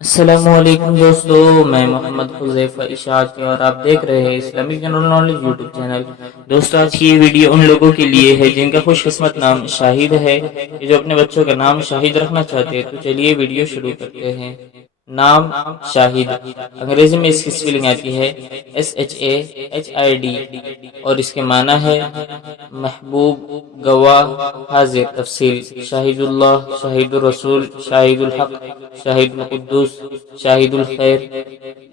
السلام علیکم دوستو، میں محمد حذیفہ اشاعتی اور آپ دیکھ رہے ہیں Islamic general knowledge YouTube channel. دوستو، آج کی یہ ویڈیو ان لوگوں کے لیے ہے جن کا خوش قسمت نام شاہد ہے، کہ جو اپنے بچوں کا نام شاہد رکھنا چاہتے ہیں۔ تو چلیے ویڈیو شروع کرتے ہیں۔ نام شاہد، انگریزی میں اس کی سپیلنگ آتی ہے SHAHID اور اس کے معنی ہے محبوب، گواہ، حاضر۔ تفصیل: شاہد اللہ، شاہد الرسول، شاہد الحق، شاہد القدوس، شاہد الخیر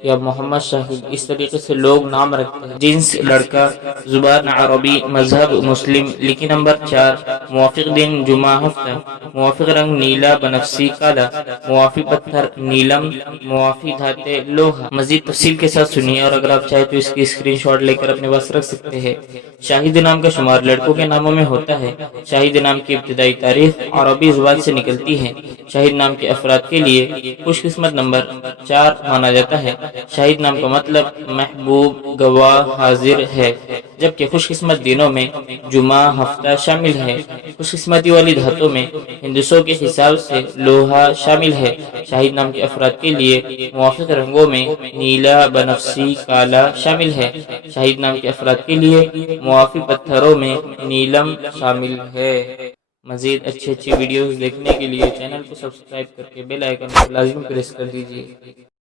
یا محمد شاہد، اس طریقے سے لوگ نام رکھتے ہیں۔ جنس لڑکا، زبان عربی، مذہب مسلم، لکی نمبر 4، موافق دن جمعہ ہفتہ، موافق رنگ نیلا بنفسی کالا، موافق پتھر نیلم، موافق دھاتیں لوہا۔ مزید تفصیل کے ساتھ سنیے، اور اگر آپ چاہیں تو اس کی اسکرین شاٹ لے کر اپنے پاس رکھ سکتے ہیں۔ شاہد نام کا شمار لڑکوں کے ناموں میں ہوتا ہے۔ شاہد نام کی ابتدائی تاریخ عربی زبان سے نکلتی ہے۔ شاہد نام کے افراد کے لیے خوش قسمت نمبر 4 مانا جاتا ہے۔ شاہد نام کا مطلب محبوب، گواہ، حاضر ہے، جبکہ خوش قسمت دنوں میں جمعہ، ہفتہ شامل ہے۔ خوش قسمتی والی دھاتوں میں ہندسوں کے حساب سے لوہا شامل ہے۔ شاہد نام کے افراد کے لیے موافق رنگوں میں نیلا، بنفسی، کالا شامل ہے۔ شاہد نام کے افراد کے لیے موافق پتھروں میں نیلم شامل ہے۔ مزید اچھی ویڈیوز دیکھنے کے لیے چینل کو سبسکرائب کر کے بیل آئیکن کو لازمی پریس کر دیجیے۔